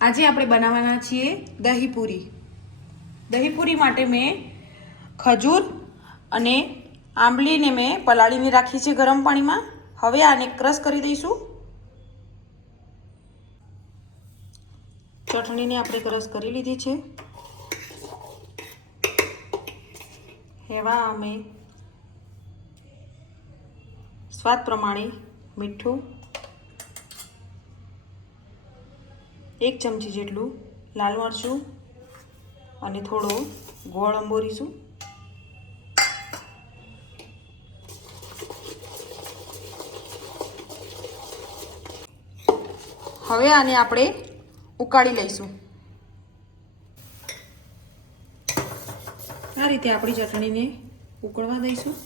આજે આપણે બનાવવાના છીએ દહીંપૂરી. દહીંપૂરી માટે મેં ખજૂર અને આંબલીને મેં પલાળીને રાખી છે ગરમ પાણીમાં. હવે આને ક્રશ કરી દઈશું. ચટણીને આપણે ક્રશ કરી લીધી છે. એવા અમે સ્વાદ પ્રમાણે મીઠું, 1 ચમચી જેટલું લાલ મરચું અને થોડો ગોળ અંબોરીશું. હવે આને આપણે ઉકાળી લઈશું. આ રીતે આપણી ચટણીને ઉકળવા દઈશું.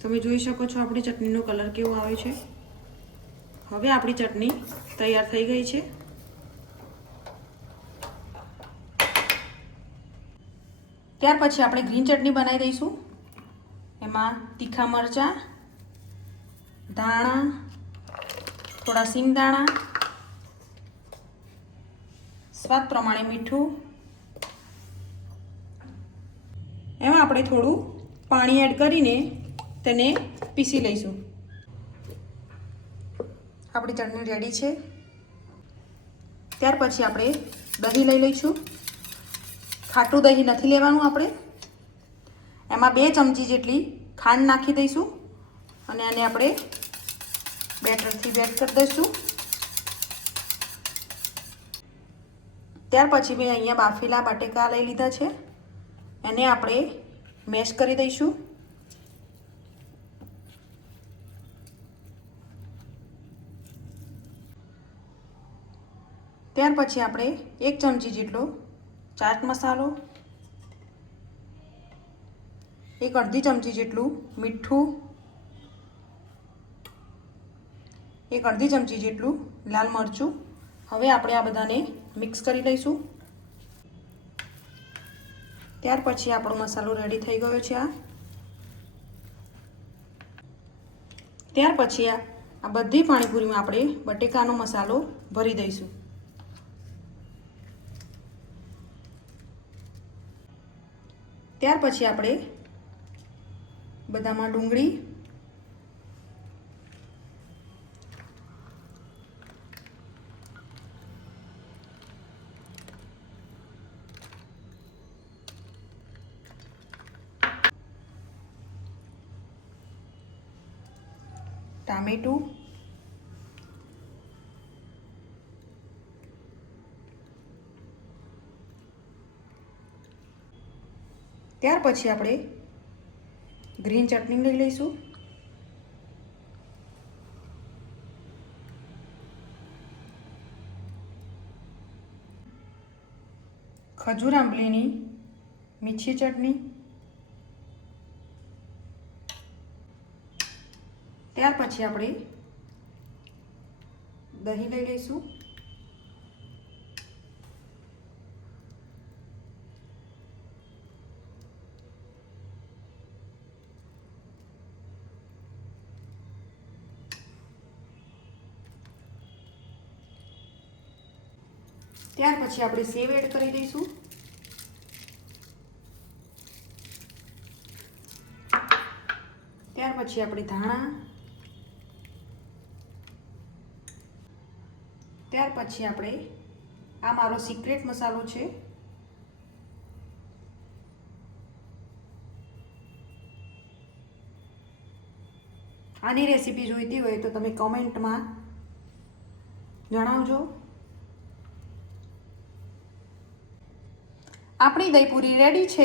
તમે જોઈ શકો છો આપણી ચટણીનો કલર કેવો આવે છે. હવે આપણી ચટણી તૈયાર થઈ ગઈ છે. ત્યાર પછી આપણે ગ્રીન ચટણી બનાવી દઈશું. એમાં તીખા મરચાં, ધાણા, થોડા સિંગદાણા, સ્વાદ પ્રમાણે મીઠું, એમાં આપણે થોડું પાણી એડ કરીને તેને પીસી લઈશું. આપણી ચટણી રેડી છે. ત્યાર પછી આપણે દહીં લઈ લઈશું. ખાટું દહીં નથી લેવાનું આપણે. એમાં 2 ચમચી જેટલી ખાંડ નાખી દઈશું અને આને આપણે બેટરથી બેટ કરી દઈશું. ત્યાર પછી મેં અહીંયા બાફેલા બટેકા લઈ લીધા છે. એને આપણે મેશ કરી દઈશું. ત્યાર પછી આપણે 1 ચમચી જેટલો ચાટ મસાલો, 1/2 ચમચી જેટલું મીઠું, 1/2 ચમચી જેટલું લાલ મરચું. હવે આપણે આ બધાને મિક્સ કરી લઈશું. ત્યાર પછી આપણો મસાલો રેડી થઈ ગયો છે. ત્યાર પછી આ બધી પાણીપુરીમાં આપણે બટેકાનો મસાલો ભરી દઈશું. ત્યાર પછી આપણે બધામાં ડુંગળી, ટામેટું, ત્યાર પછી આપણે ગ્રીન ચટણી લઈ લઈશું. ખજૂર આંબલીની મીઠી ચટણી. ત્યાર પછી આપણે દહીં લઈ લઈશું. ત્યાર પછી આપણે સેવ એડ કરી દઈશું. ત્યાર પછી આપણે ધાણા, ત્યાર પછી આપણે આ મારો સિક્રેટ મસાલો છે. આની રેસીપી જોઈતી હોય તો તમે કોમેન્ટમાં જણાવજો. આપણી દહીંપૂરી રેડી છે.